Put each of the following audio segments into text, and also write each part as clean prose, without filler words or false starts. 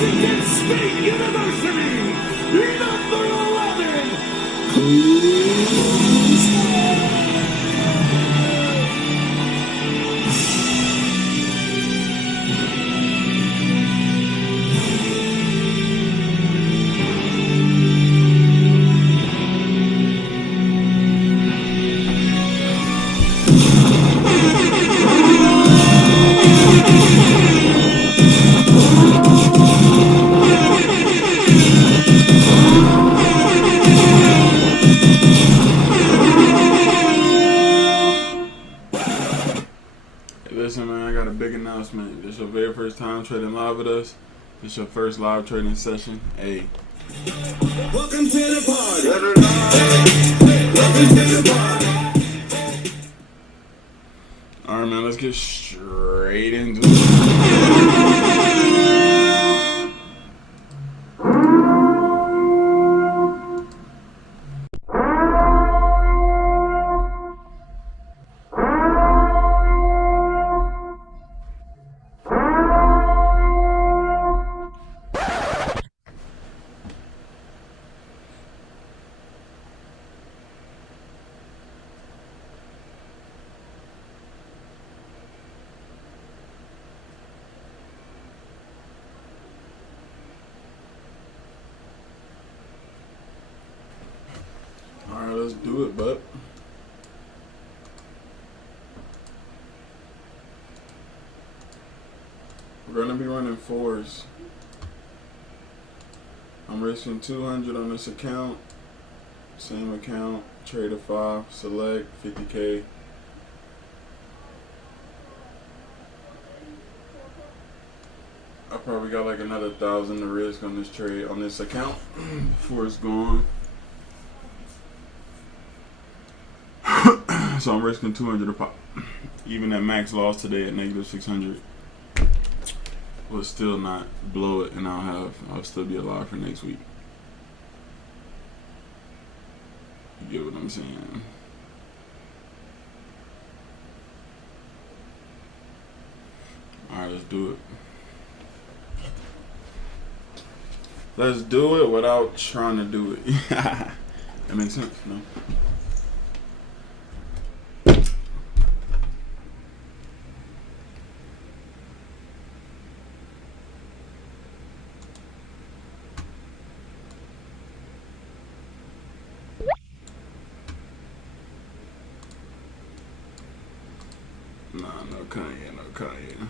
Washington State University, number 11, Listen, man, I got a big announcement. This is your very first time trading live with us. This is your first live trading session. Hey. welcome to the party. Welcome to the party. Alright, man, let's get straight into it. Alright, let's do it, bud. We're gonna be running fours. I'm risking 200 on this account. Same account, Tradeify, select 50K. I probably got like another 1,000 to risk on this trade on this account before it's gone. So I'm risking 200 to pop. Even at max loss today at negative 600, will still not blow it, and I'll still be alive for next week. You get what I'm saying? All right, let's do it. Let's do it without trying to do it. That makes sense, no? Nah, no Kanye, no Kanye.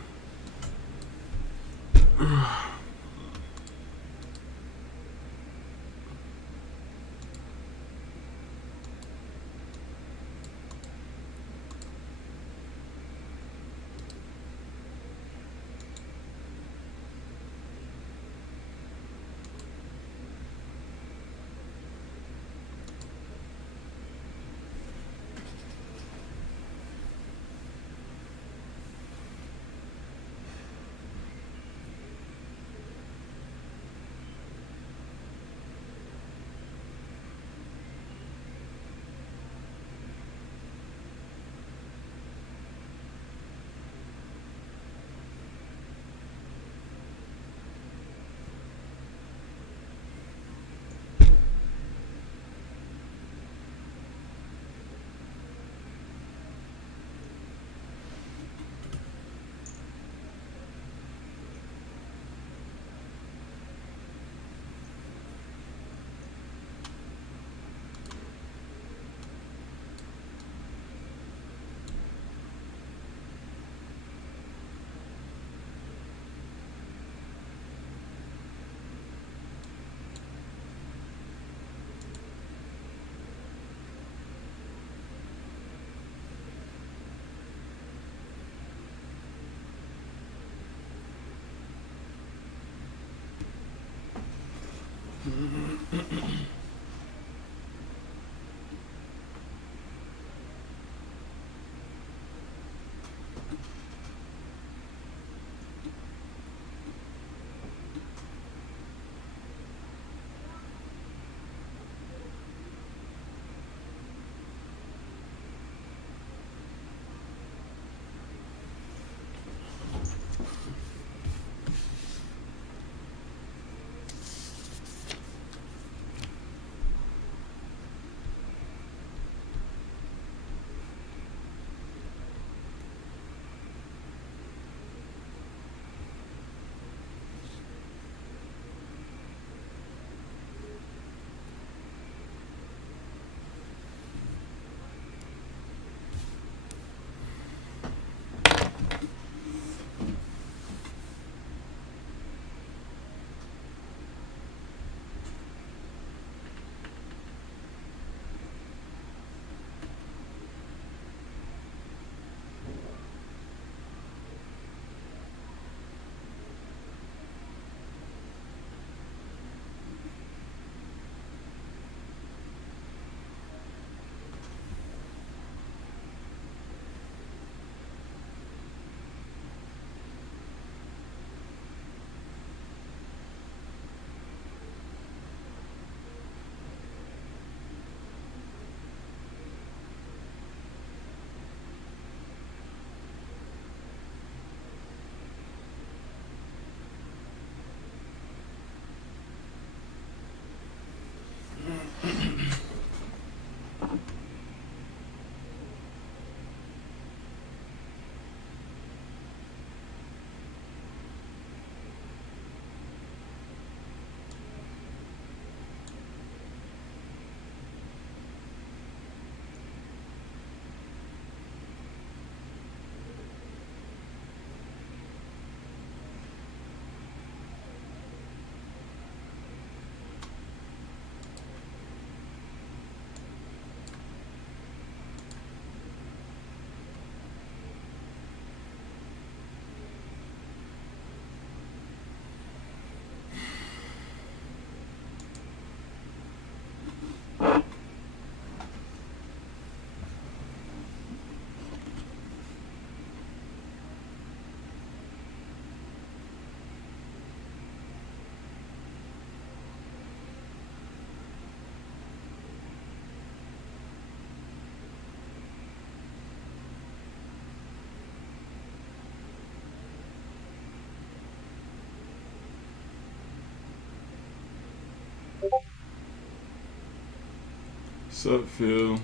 What's up, Phil?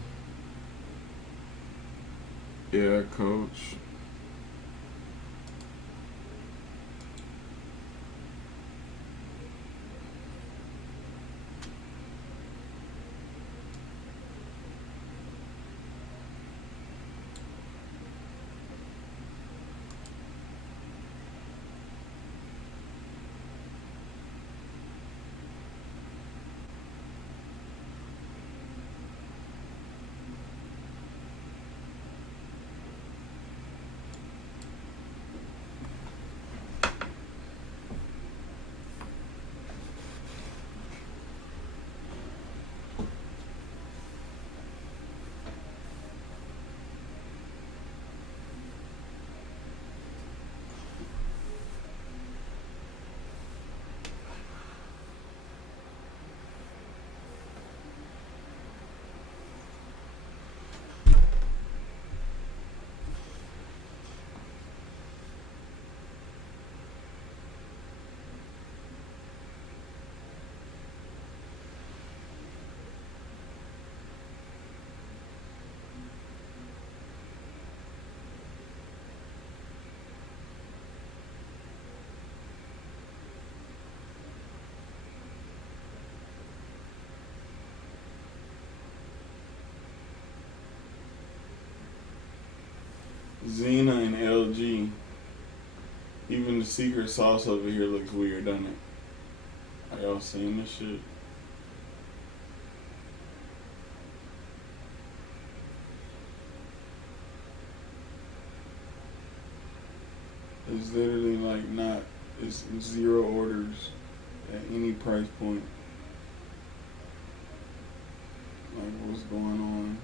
Yeah, coach. Xena and LG. Even the secret sauce over here looks weird, doesn't it? Are y'all seeing this shit? It's literally like not, it's 0 orders at any price point. Like, what's going on?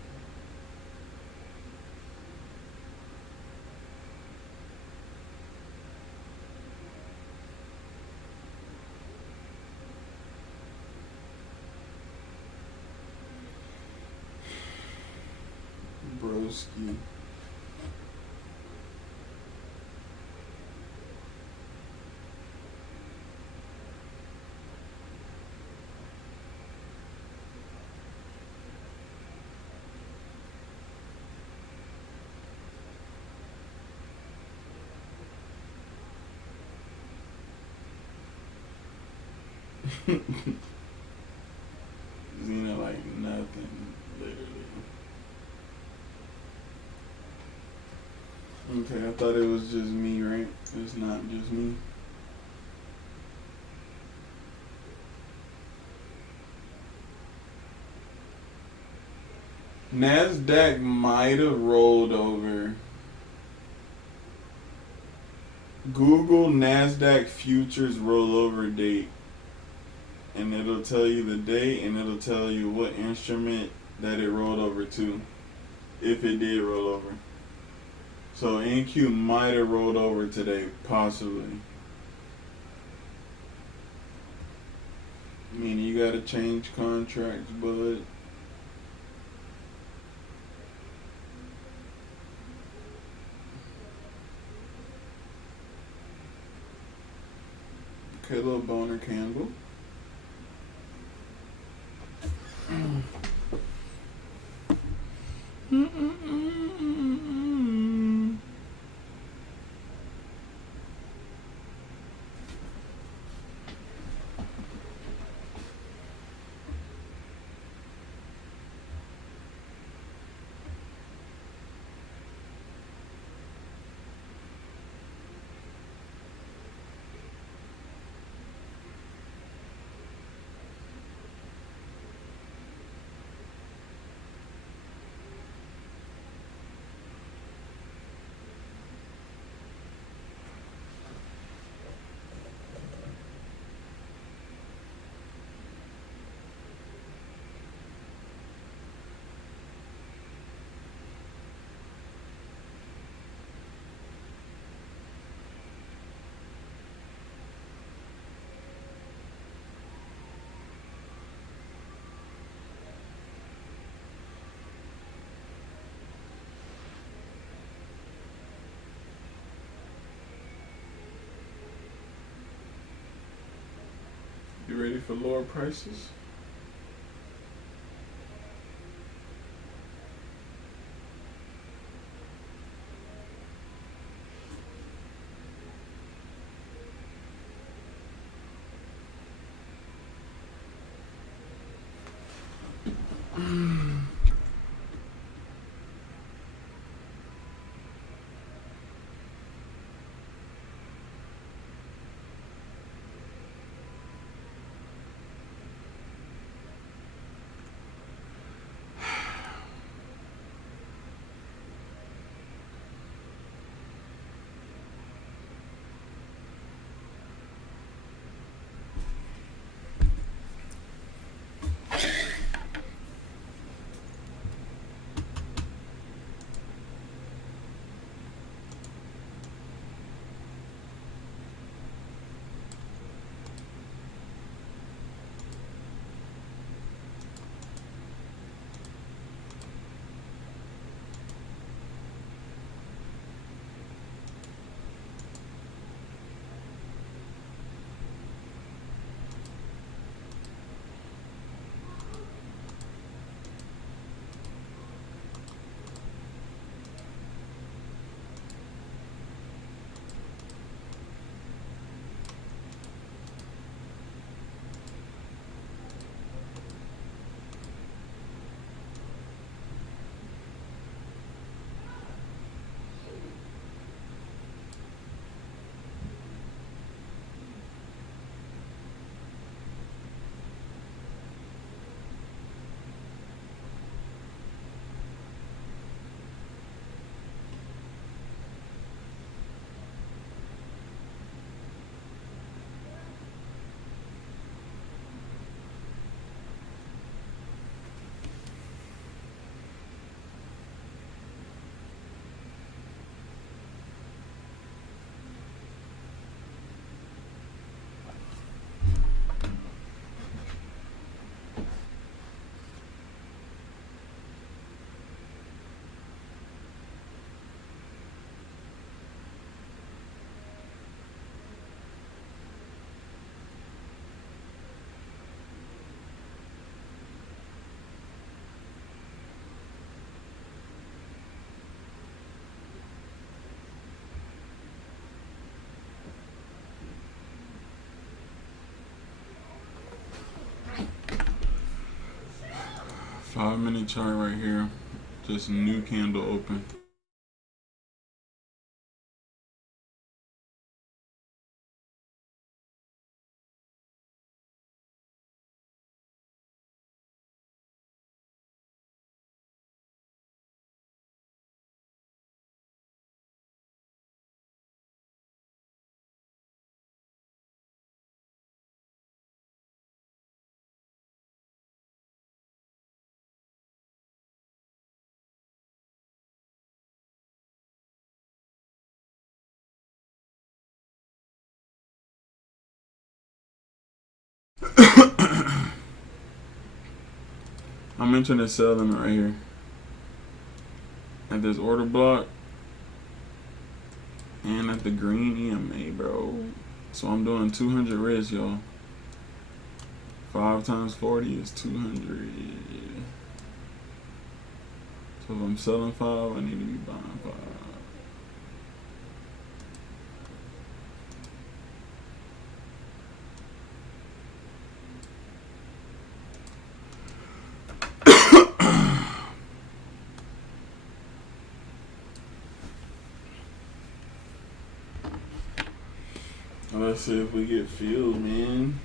Broski. Xena like nothing, literally. Okay, I thought it was just me, right? It's not just me. NASDAQ might have rolled over. Google NASDAQ futures rollover date. And it'll tell you the date and it'll tell you what instrument that it rolled over to. If it did roll over. So NQ might have rolled over today, possibly. Meaning you gotta change contracts, bud. Okay, little boner candle. You ready for lower prices? 5-minute chart right here. Just new candle open. I mentioned this sell limit right here. At this order block. And at the green EMA, bro. So I'm doing 200 risk, y'all. 5 times 40 is 200. So if I'm selling 5, I need to be buying 5. Let's see if we get filled, man.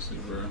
Seriously, bro.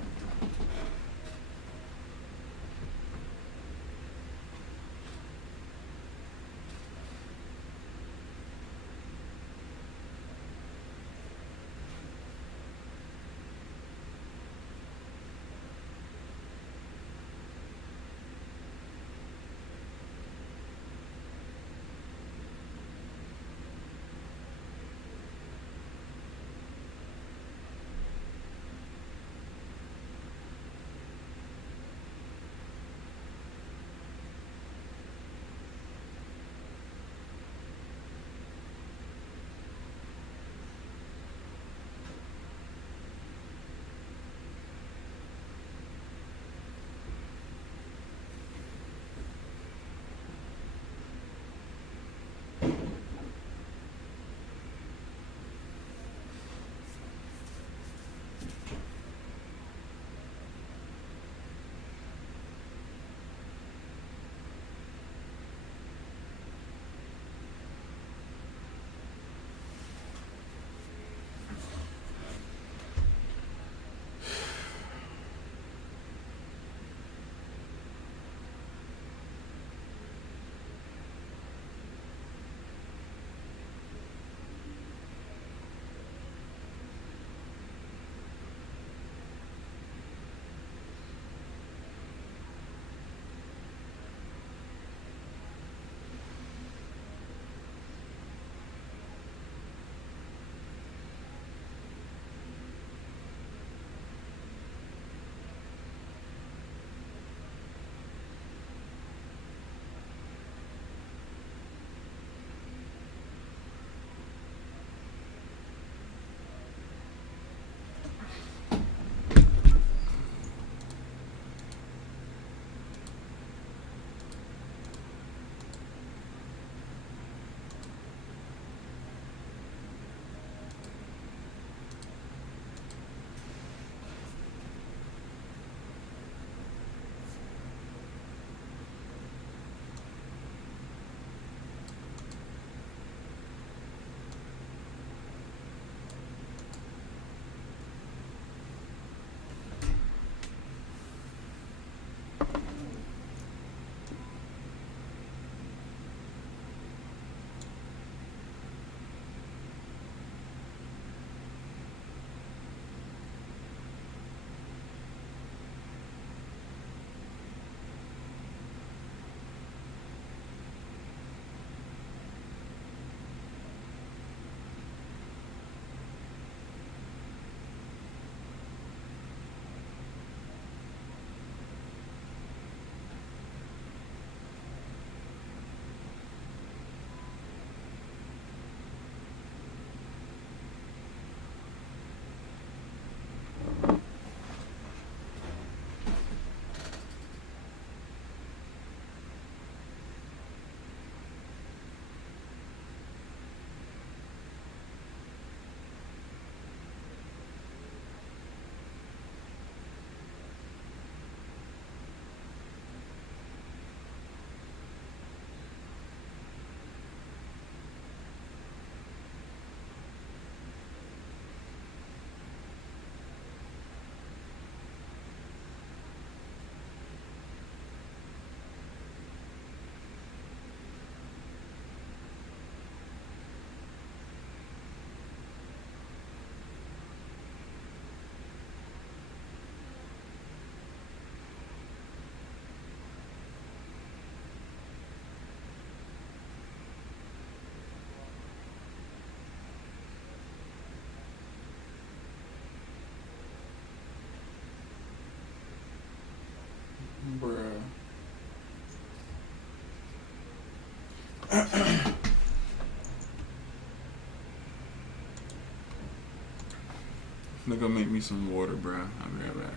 Bruh. I'm gonna go make me some water, bruh. I'll be right back.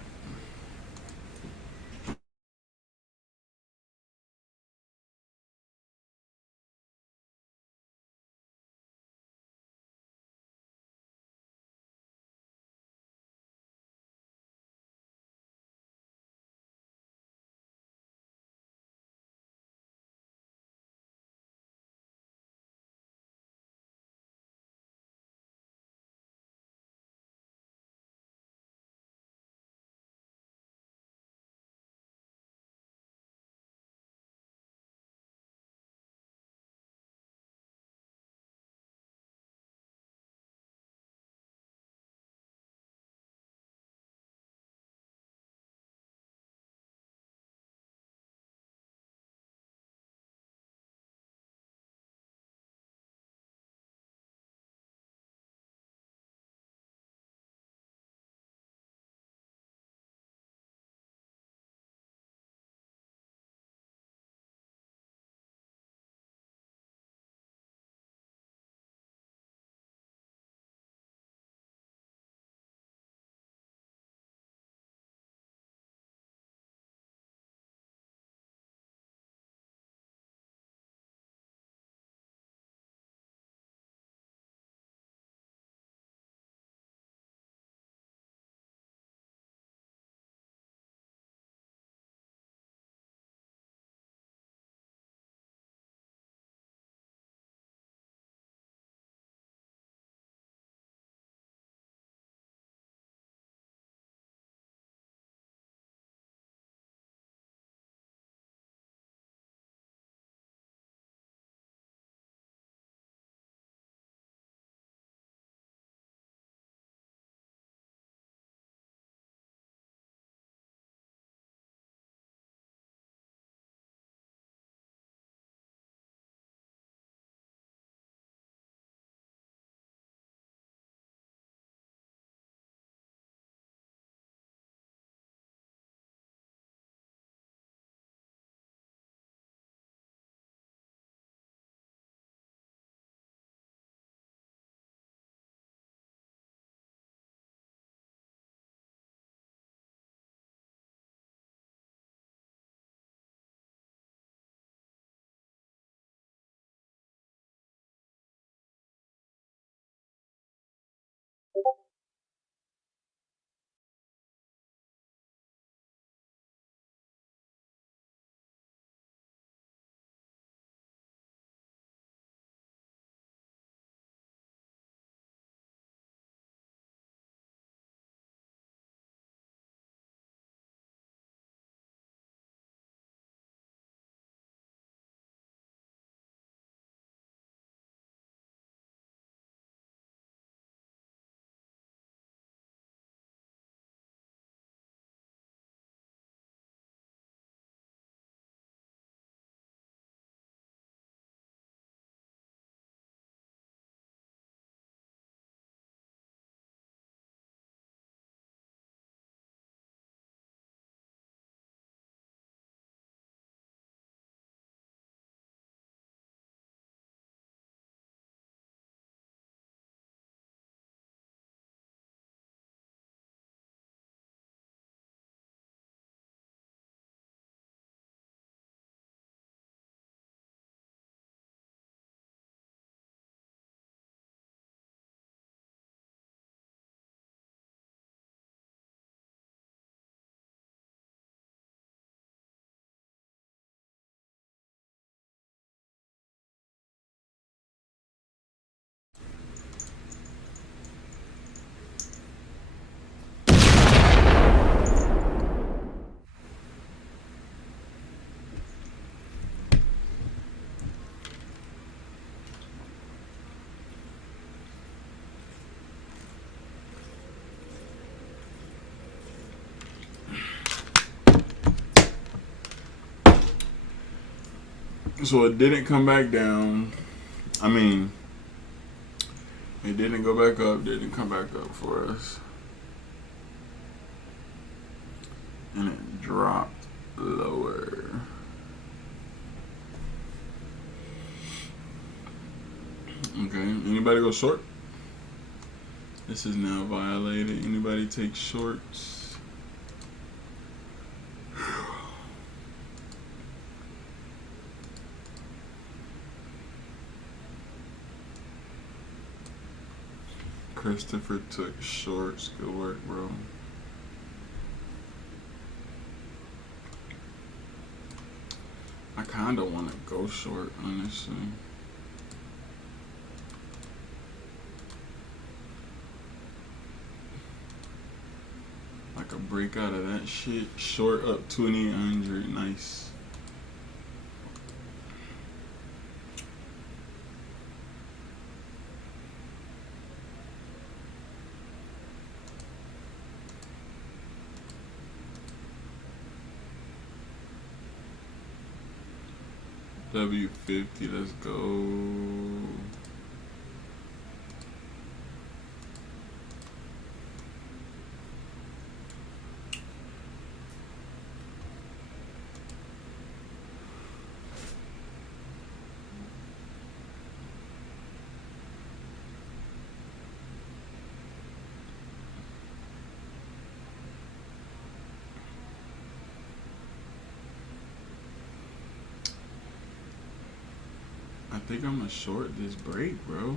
So it didn't come back down. I mean, it didn't go back up, didn't come back up for us. And it dropped lower. Okay, anybody go short? This is now violated. Anybody take shorts? Christopher took shorts. Good work, bro. I kind of want to go short, honestly. Like a break out of that shit. Short up 2,800. Nice. W50, let's go. I think I'm gonna short this break, bro.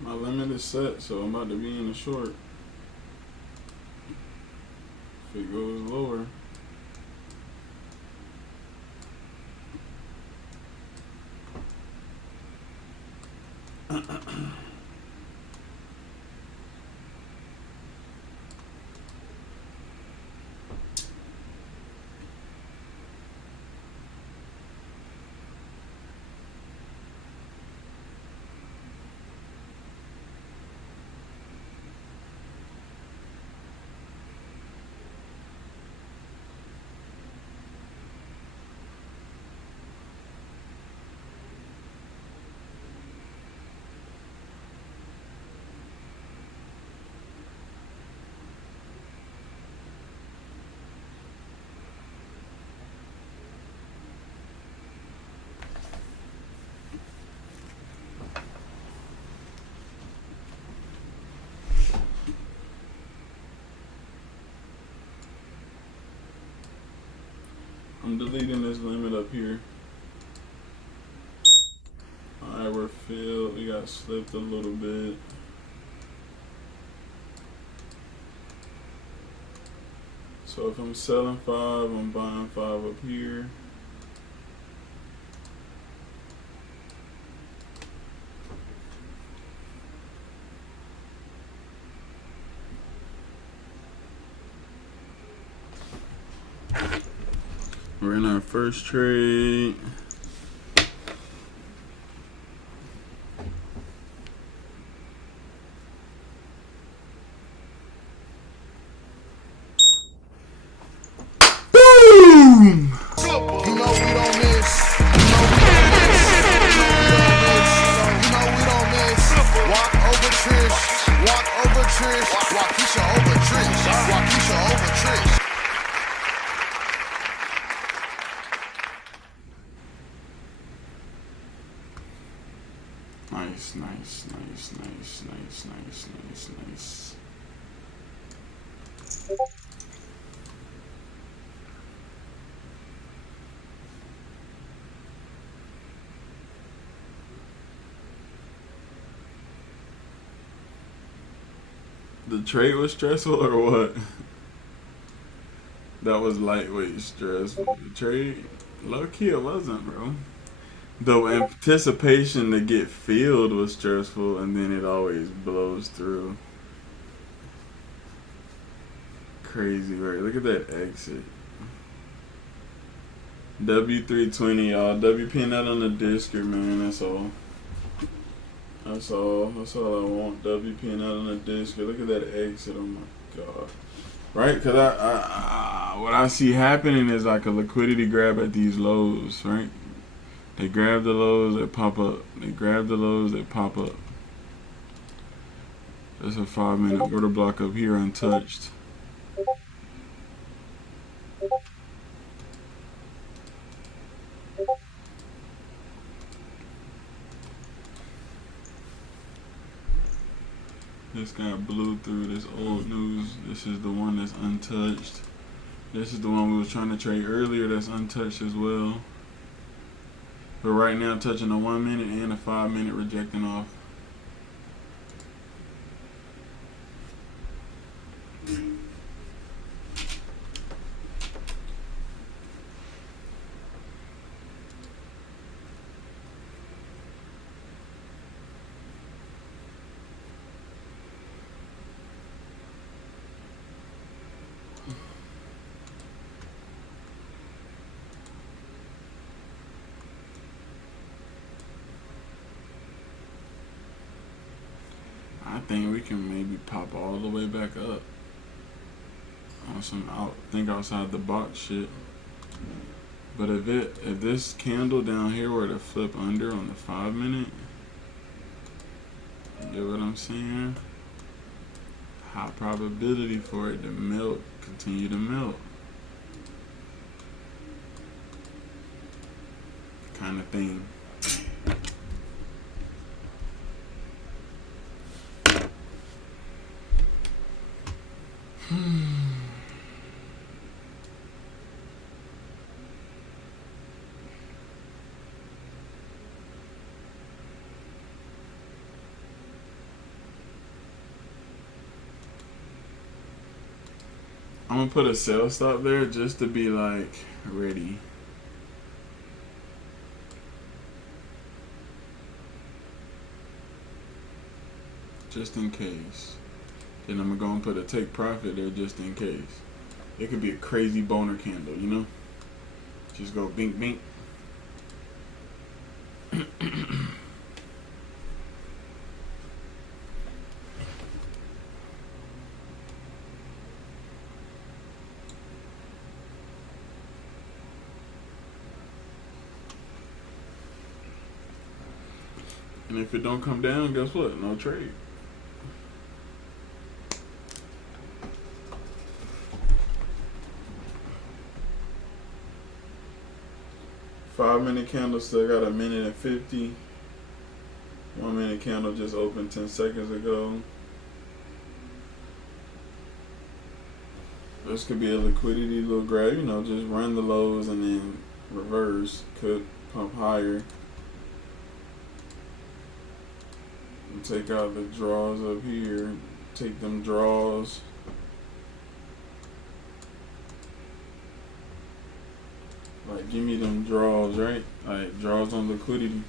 My limit is set, so I'm about to be in the short. If it goes lower. I'm deleting this limit up here. Alright, we're filled. We got slipped a little bit. So if I'm selling 5, I'm buying 5 up here. We're in our first trade. Boom! Nice, nice, nice, nice, nice, nice, nice, nice. The trade was stressful or what? That was lightweight stress. The trade, low key it wasn't, bro. The anticipation to get filled was stressful, and then it always blows through. Crazy, right? Look at that exit. W320, y'all. WPing that on the Discord, man. That's all. That's all. That's all I want. WPing that on the Discord. Look at that exit. Oh my god. Right? Because what I see happening is like a liquidity grab at these lows, right? They grab the lows, they pop up. They grab the lows, they pop up. There's a 5-minute order block up here untouched. This guy blew through this old news. This is the one that's untouched. This is the one we was trying to trade earlier that's untouched as well. But right now touching a 1 minute and a 5-minute rejecting off. I think we can maybe pop all the way back up on some think outside the box shit. But if this candle down here were to flip under on the 5-minute, you get what I'm saying? High probability for it to melt, continue to melt. Kind of thing. I'm gonna put a sell stop there just to be like ready. Just in case. Then I'm gonna go and put a take profit there just in case. It could be a crazy boner candle, you know? Just go bink bink. And if it don't come down, guess what? No trade. Five-minute candle still got a minute and 50. 1 minute candle just opened 10 seconds ago. This could be a liquidity little grab, you know, just run the lows and then reverse. Could pump higher. And take out the draws up here. Take them draws. Like, give me them draws, right? Like, draws on liquidity.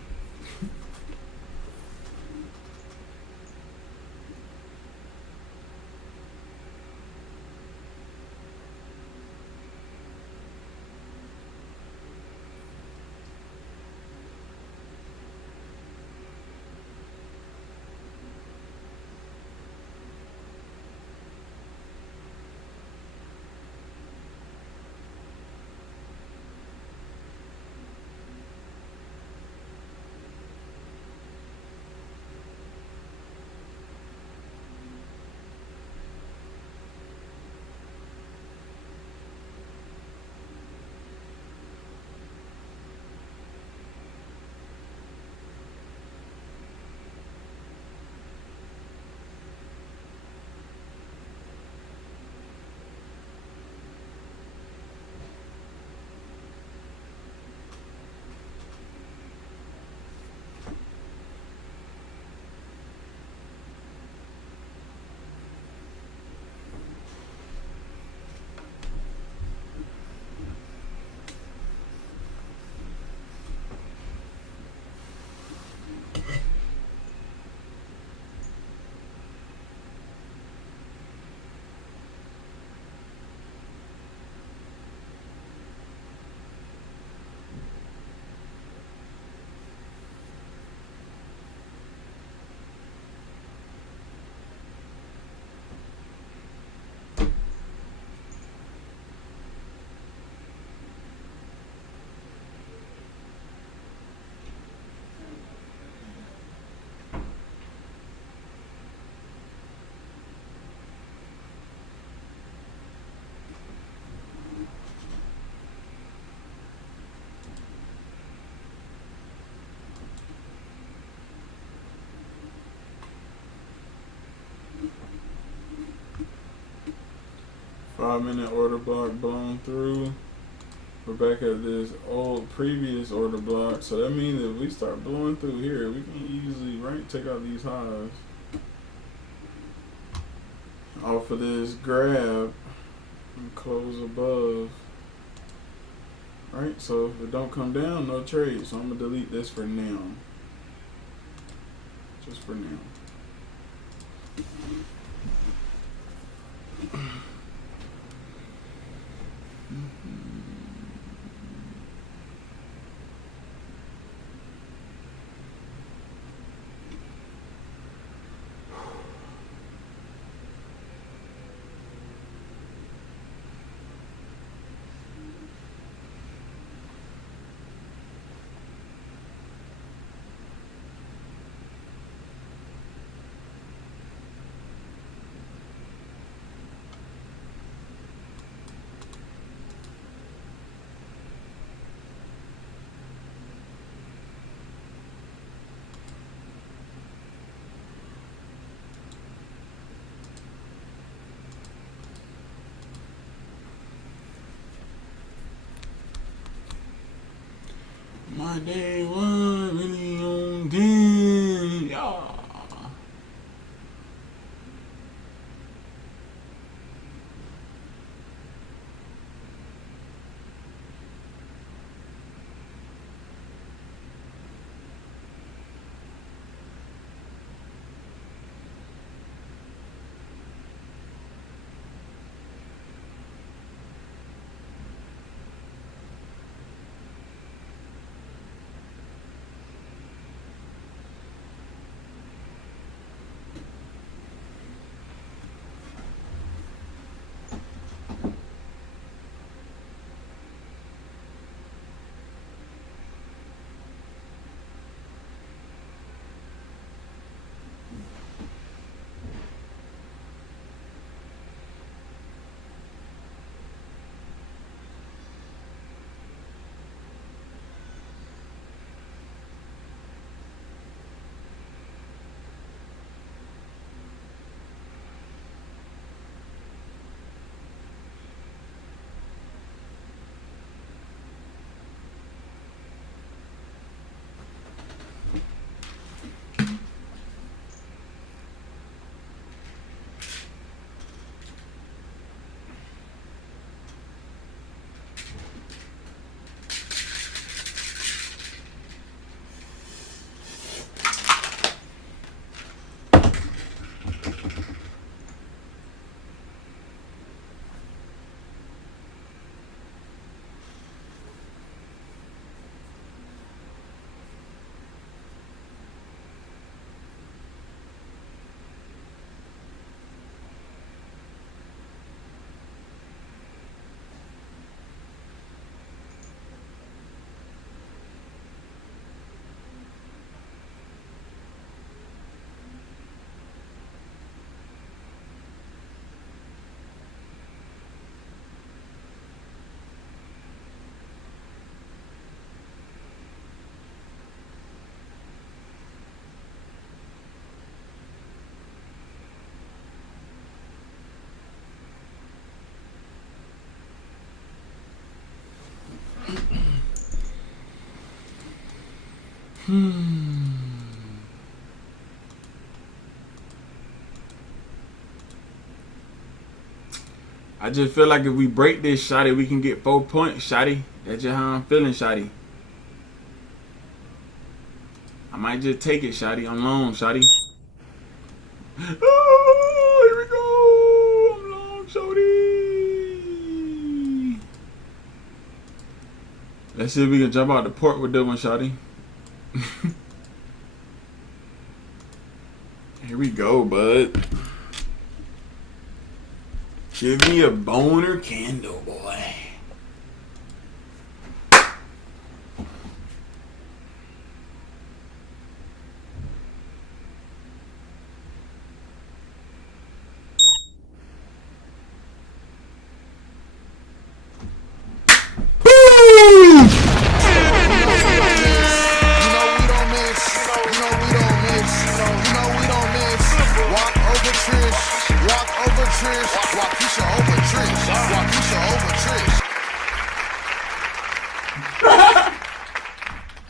5-minute order block blown through. We're back at this old previous order block, so that means if we start blowing through here, we can easily take out these highs off of this grab and close above. Right, so if it don't come down, no trade. So I'm gonna delete this for now, just for now. My day one really on 10, yeah. I just feel like if we break this, shawty, we can get 4 points, shawty. That's just how I'm feeling, shawty. I might just take it, shawty. I'm long, shawty. Oh, here we go. I'm long, shawty. Let's see if we can jump out the port with that one, shawty. Here we go, bud. Give me a boner candle, boy.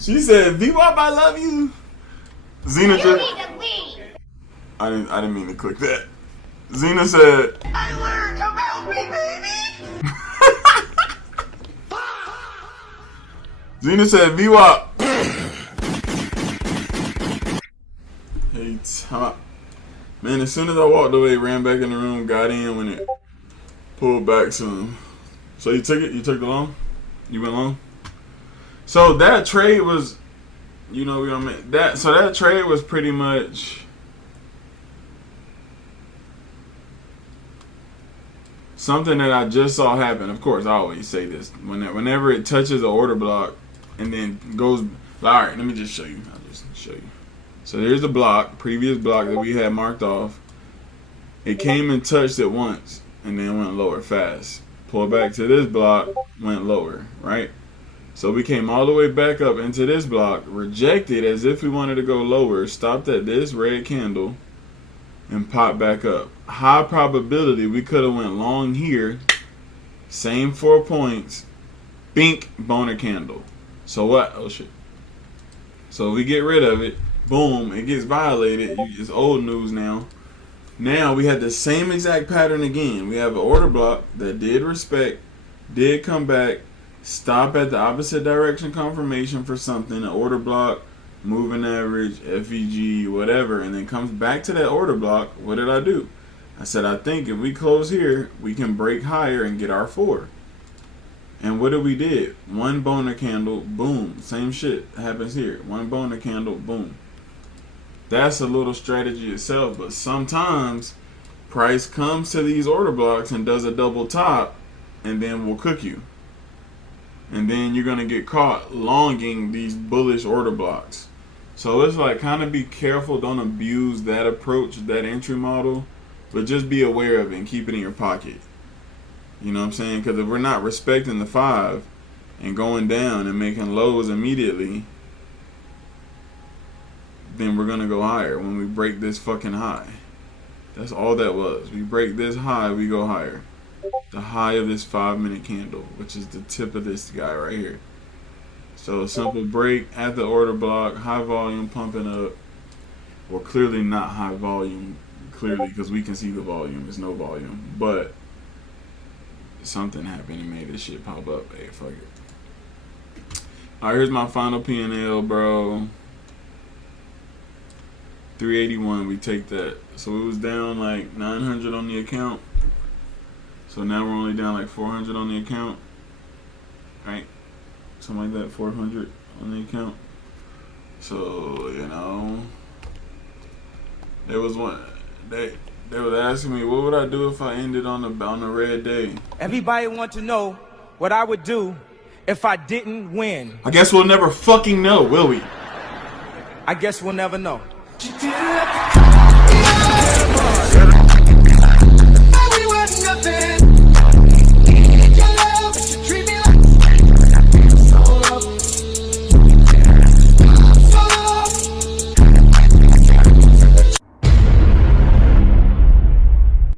She said, "VWAP, I love you." Zena You said, need to leave. I didn't mean to click that. Zena said, I learned about me, baby. Zena said, "VWAP." Hey, top. Man, as soon as I walked away, ran back in the room, got in when it pulled back some. So you took it? You took the long? You went long? So that trade was, you know, so that trade was pretty much something that I just saw happen. Of course, I always say this. Whenever it touches an order block and then goes, all right, let me just show you. I'll just show you. So here's the block, previous block that we had marked off. It came and touched it once and then went lower fast. Pulled back to this block, went lower, right? So we came all the way back up into this block, rejected as if we wanted to go lower, stopped at this red candle, and popped back up. High probability we could have went long here, same 4 points, bink, boner candle. So what? Oh shit. So we get rid of it, boom, it gets violated. It's old news now. Now we had the same exact pattern again. We have an order block that did respect, did come back, stop at the opposite direction confirmation for something, an order block, moving average, FEG, whatever, and then comes back to that order block. What did I do? I said, I think if we close here, we can break higher and get our 4. And what did we did? One boner candle, boom. Same shit happens here. One boner candle, boom. That's a little strategy itself, but sometimes price comes to these order blocks and does a double top and then will cook you. And then you're going to get caught longing these bullish order blocks. So it's like, kind of be careful. Don't abuse that approach, that entry model, but just be aware of it and keep it in your pocket. You know what I'm saying? Because if we're not respecting the 5 and going down and making lows immediately, then we're going to go higher when we break this fucking high. That's all that was. We break this high, we go higher. The high of this 5-minute candle, which is the tip of this guy right here. So a simple break at the order block, high volume pumping up. Well, clearly not high volume, clearly, because we can see the volume. It's no volume, but something happened and made this shit pop up. Hey, fuck it. All right, here's my final P&L, bro. 381, we take that. So it was down like 900 on the account. So now we're only down like 400 on the account. Right? Something like that, 400 on the account. So, you know, there was one, they was asking me, what would I do if I ended on a red day? Everybody want to know what I would do if I didn't win. I guess we'll never fucking know, will we? I guess we'll never know.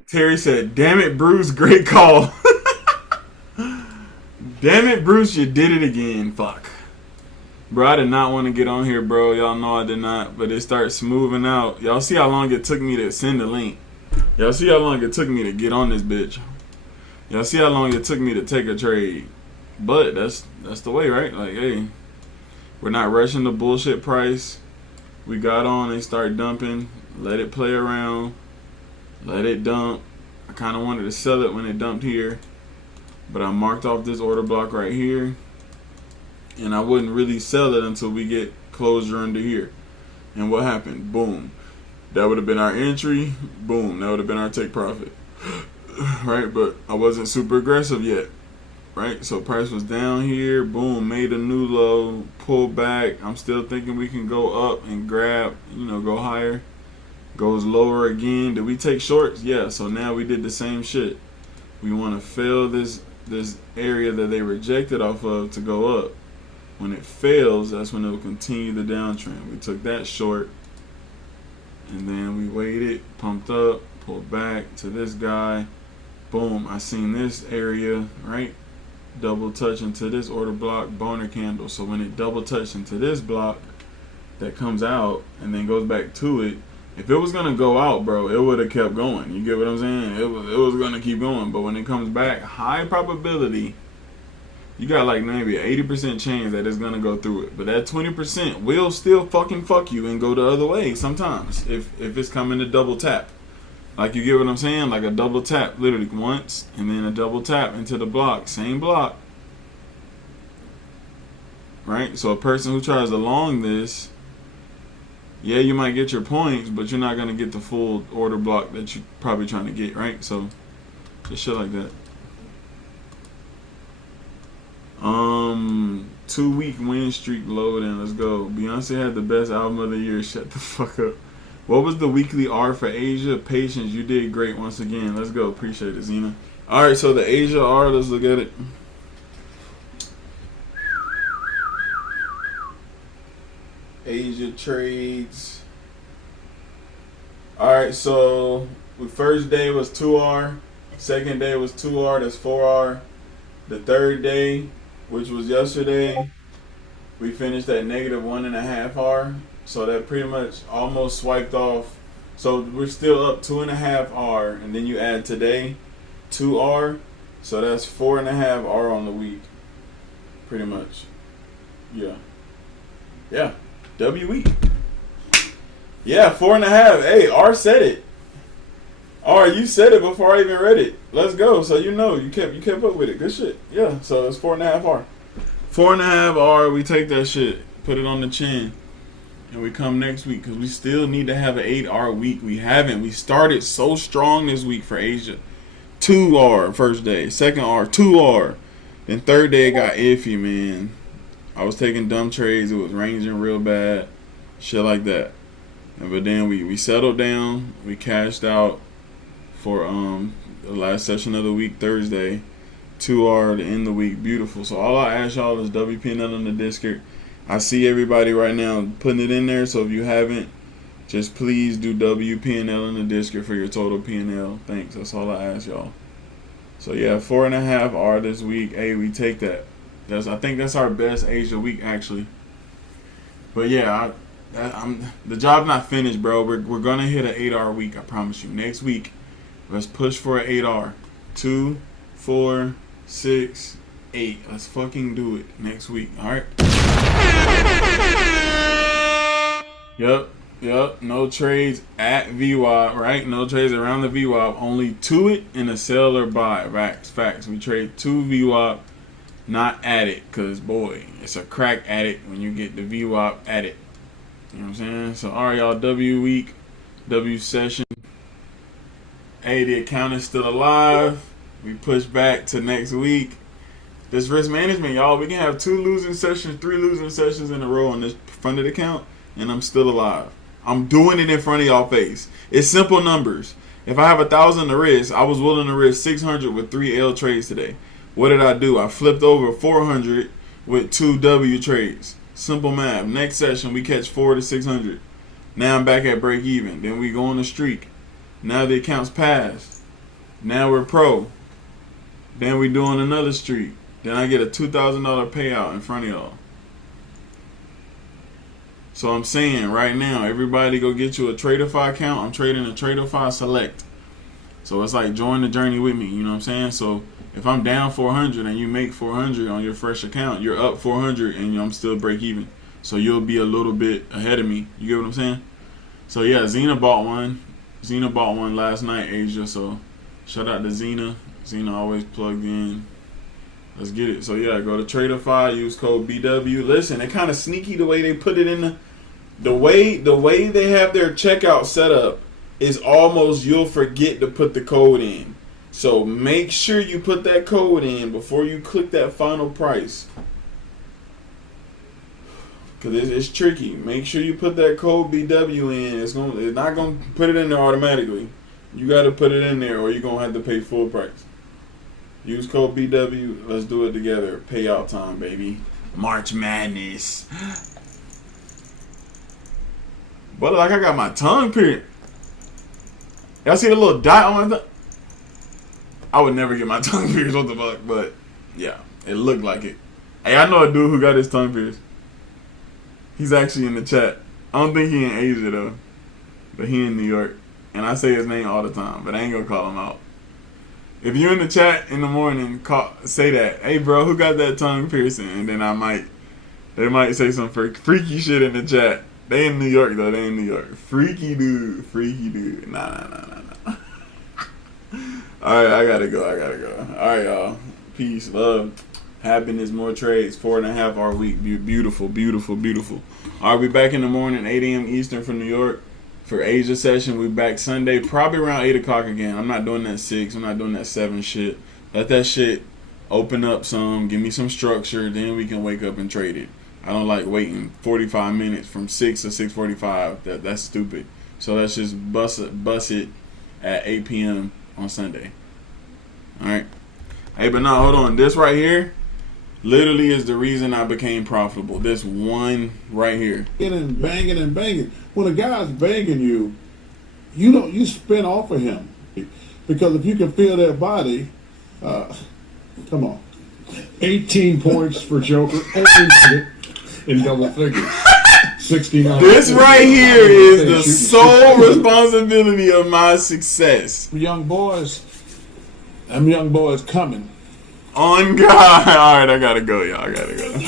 Terry said, "Damn it, Bruce, great call." Damn it, Bruce, you did it again. Fuck. Bro, I did not want to get on here, bro. Y'all know I did not. But it starts smoothing out. Y'all see how long it took me to send the link. Y'all see how long it took me to get on this bitch. Y'all see how long it took me to take a trade. But that's the way, right? Like, hey, we're not rushing the bullshit price. We got on, they start dumping. Let it play around. Let it dump. I kind of wanted to sell it when it dumped here. But I marked off this order block right here. And I wouldn't really sell it until we get closure under here. And what happened? Boom. That would have been our entry. Boom. That would have been our take profit. Right? But I wasn't super aggressive yet. Right? So price was down here. Boom. Made a new low. Pulled back. I'm still thinking we can go up and grab, go higher. Goes lower again. Did we take shorts? Yeah. So now we did the same shit. We want to fill this area that they rejected off of to go up. When it fails, that's when it will continue the downtrend. We took that short, and then we waited, pumped up, pulled back to this guy. Boom, I seen this area, right? double touch into this order block, boner candle. So when it double touched into this block that comes out and then goes back to it, if it was gonna go out, bro, it would have kept going. You get what I'm saying? It was gonna keep going. But when it comes back, high probability, you got like maybe an 80% chance that it's gonna go through it. But that 20% will still fucking fuck you and go the other way sometimes if it's coming to double tap. Like, you get what I'm saying? Like a double tap, literally once, and then a double tap into the block, same block. Right? So a person who tries to long this, yeah, you might get your points, but you're not going to get the full order block that you're probably trying to get, right? So, just shit like that. 2-week win streak loading. Let's go. Beyonce had the best album of the year. Shut the fuck up. What was the weekly R for Asia? Patience, you did great once again. Let's go. Appreciate it, Zena. Alright, so the Asia R, let's look at it. Asia trades. Alright, so the first day was 2R. Second day was 2R. That's 4R. The third day, which was yesterday, we finished at negative 1.5R. So that pretty much almost swiped off. So we're still up 2.5R, and then you add today 2R. So that's 4.5R on the week. Pretty much. Yeah. Yeah. W week. Yeah, 4.5. Hey, R said it. R, you said it before I even read it. Let's go. So you know you kept up with it. Good shit. Yeah. So it's 4.5R. 4.5R. We take that shit, put it on the chin, and we come next week because we still need to have an 8R week. We haven't. We started so strong this week for Asia. 2R first day, second R, 2R. Then third day it got iffy, man. I was taking dumb trades. It was ranging real bad. Shit like that. But then we settled down. We cashed out for the last session of the week, Thursday. 2R to end the week. Beautiful. So all I ask y'all is WPNL on the Discord. I see everybody right now putting it in there. So if you haven't, just please do WPNL in the Discord for your total PNL. Thanks. That's all I ask y'all. So yeah, 4.5R this week. Hey, we take that. I think that's our best Asia week actually. But yeah, the job's not finished, bro. We're gonna hit an 8R week. I promise you. Next week, let's push for an 8R. 2, 4, 6, 8. Let's fucking do it next week. All right. Yep. No trades at VWAP, right? No trades around the VWAP. Only to it and a sell or buy. Facts. We trade to VWAP. Not at it, because, boy, it's a crack at it when you get the VWAP at it. You know what I'm saying? So, all right, y'all, W week, W session. Hey, the account is still alive. We push back to next week. This risk management, y'all, we can have 2 losing sessions, 3 losing sessions in a row on this funded account, and I'm still alive. I'm doing it in front of y'all face. It's simple numbers. If I have 1,000 to risk, I was willing to risk 600 with 3 L trades today. What did I do? I flipped over 400 with 2 W trades. Simple math. Next session, we catch 4 to 600. Now I'm back at break even. Then we go on the streak. Now the account's passed. Now we're pro. Then we doing another streak. Then I get a $2,000 payout in front of y'all. So I'm saying right now, everybody go get you a Tradeify account. I'm trading a Tradeify Select. So it's like join the journey with me. You know what I'm saying? So if I'm down 400 and you make 400 on your fresh account, you're up 400 and I'm still break even. So you'll be a little bit ahead of me. You get what I'm saying? So yeah, Zena bought one. Zena bought one last night, Asia. So shout out to Zena. Zena always plugged in. Let's get it. So yeah, go to Tradeify, use code BW. Listen, they're kind of sneaky the way they put it in the way they have their checkout set up is almost you'll forget to put the code in. So make sure you put that code in before you click that final price. Cause it's tricky. Make sure you put that code BW in. It's not gonna put it in there automatically. You gotta put it in there or you're gonna have to pay full price. Use code BW. Let's do it together. Payout time, baby. March Madness. But like I got my tongue pierced. Y'all see the little dot on my tongue? I would never get my tongue pierced. What the fuck? But yeah. It looked like it. Hey, I know a dude who got his tongue pierced. He's actually in the chat. I don't think he in Asia though, but he in New York. And I say his name all the time, but I ain't gonna call him out. If you in the chat in the morning, say that. Hey, bro, who got that tongue piercing? And then they might say some freaky shit in the chat. They in New York though. They in New York. Freaky dude. Nah. All right, I gotta go. All right, y'all. Peace, love, happiness, more trades. 4.5 hour week. Beautiful. I'll be back in the morning, 8 a.m. Eastern from New York for Asia session. We back Sunday, probably around 8 o'clock again. I'm not doing that 6. I'm not doing that 7 shit. Let that shit open up some. Give me some structure. Then we can wake up and trade it. I don't like waiting 45 minutes from 6 to 6:45. That's stupid. So let's just bust it at 8 p.m. on Sunday. All right. Hey, but no, hold on. This right here literally is the reason I became profitable. This one right here. And banging. When a guy's banging you, you spin off of him. Because if you can feel their body, come on. 18 points for Joker. Only in double figures. 69. This right here is the sole responsibility of my success. Young boys, them young boys coming. On God. All right, I gotta go, y'all. I gotta go.